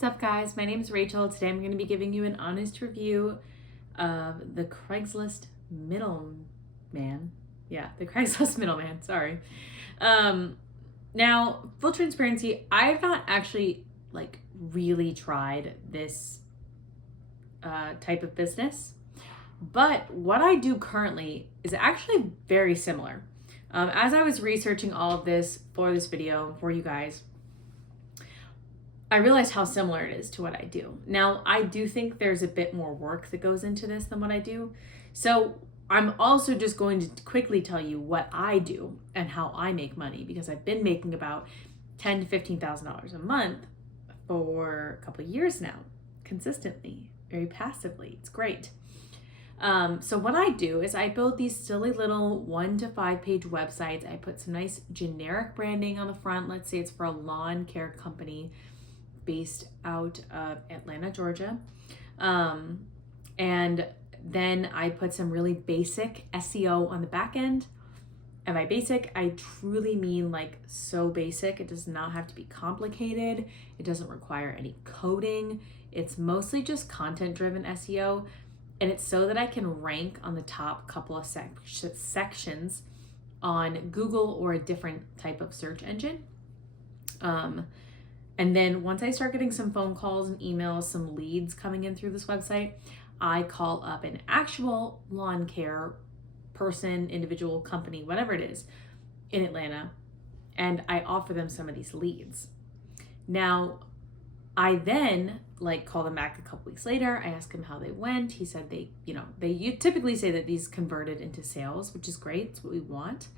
What's up, guys? My name is Rachel. Today I'm going to be giving you an honest review of the Craigslist Middleman. Yeah, the Craigslist Middleman, sorry. Now, full transparency, I've not actually really tried this type of business, but what I do currently is actually very similar. As I was researching all of this for this video for you guys, I realized how similar it is to what I do. Now, I do think there's a bit more work that goes into this than what I do. So I'm also just going to quickly tell you what I do and how I make money, because I've been making about $10,000 to $15,000 a month for a couple of years now, consistently, very passively. It's great. So what I do is I build these silly little 1 to 5 page websites. I put some nice generic branding on the front. Let's say it's for a lawn care company based out of Atlanta, Georgia. And then I put some really basic SEO on the back end. And by basic, I truly mean so basic. It does not have to be complicated. It doesn't require any coding. It's mostly just content-driven SEO. And it's so that I can rank on the top couple of sections on Google or a different type of search engine. And then once I start getting some phone calls and emails, some leads coming in through this website, I call up an actual lawn care person, individual, company, whatever it is, in Atlanta, and I offer them some of these leads. Now, I then call them back a couple weeks later. I ask them how they went. He said you typically say that these converted into sales, which is great. It's what we want.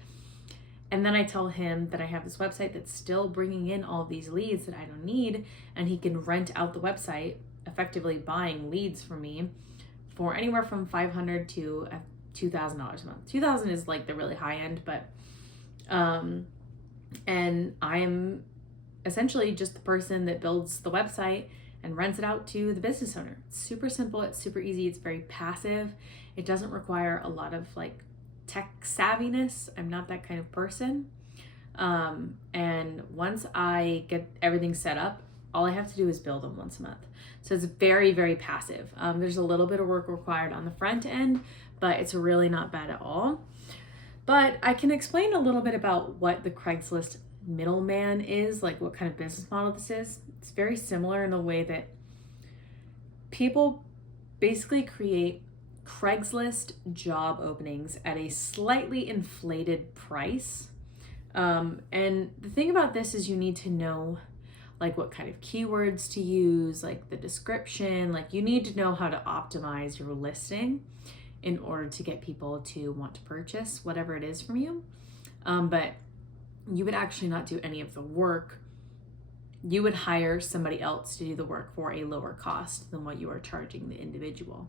And then I tell him that I have this website that's still bringing in all these leads that I don't need, and he can rent out the website, effectively buying leads from me for anywhere from $500 to $2,000 a month. $2,000 is the really high end, but and I am essentially just the person that builds the website and rents it out to the business owner. It's super simple. It's super easy. It's very passive. It doesn't require a lot of tech savviness. I'm not that kind of person. And once I get everything set up, all I have to do is build them once a month. So it's very, very passive. There's a little bit of work required on the front end, but it's really not bad at all. But I can explain a little bit about what the Craigslist Middleman is, what kind of business model this is. It's very similar in the way that people basically create Craigslist job openings at a slightly inflated price. And the thing about this is you need to know what kind of keywords to use, the description, you need to know how to optimize your listing in order to get people to want to purchase whatever it is from you. But you would actually not do any of the work. You would hire somebody else to do the work for a lower cost than what you are charging the individual.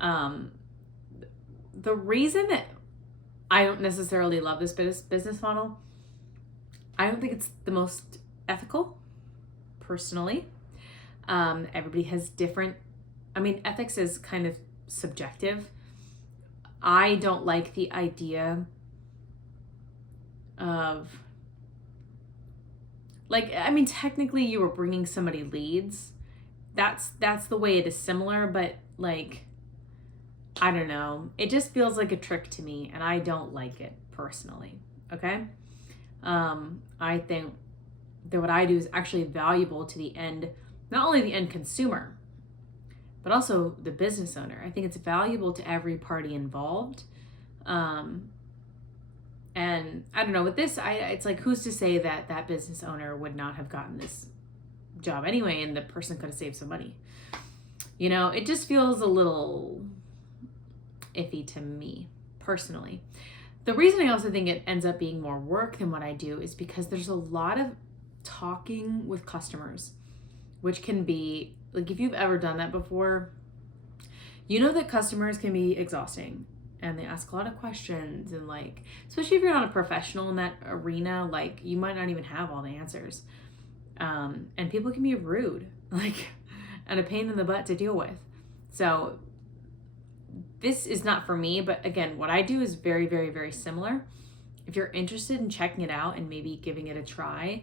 The reason that I don't necessarily love this business model, I don't think it's the most ethical, personally. Everybody has different, ethics is kind of subjective. I don't like the idea of, technically you were bringing somebody leads. That's the way it is similar, but I don't know. It just feels like a trick to me, and I don't like it personally. Okay? I think that what I do is actually valuable to the end, not only the end consumer, but also the business owner. I think it's valuable to every party involved. And I don't know, with this, it's who's to say that that business owner would not have gotten this job anyway, and the person could have saved some money. It just feels a little iffy to me, personally. The reason I also think it ends up being more work than what I do is because there's a lot of talking with customers, which can be, if you've ever done that before, you know that customers can be exhausting. And they ask a lot of questions, and especially if you're not a professional in that arena, you might not even have all the answers. And people can be rude, and a pain in the butt to deal with. So this is not for me, but again, what I do is very, very, very similar. If you're interested in checking it out and maybe giving it a try,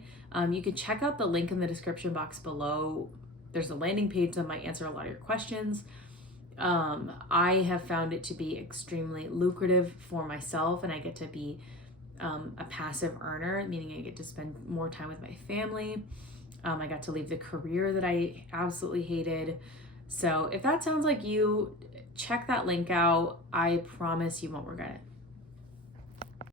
you can check out the link in the description box below There's a landing page that might answer a lot of your questions. I have found it to be extremely lucrative for myself, and I get to be a passive earner, meaning I get to spend more time with my family. I got to leave the career that I absolutely hated. So if that sounds like you, check that link out. I promise you won't regret it.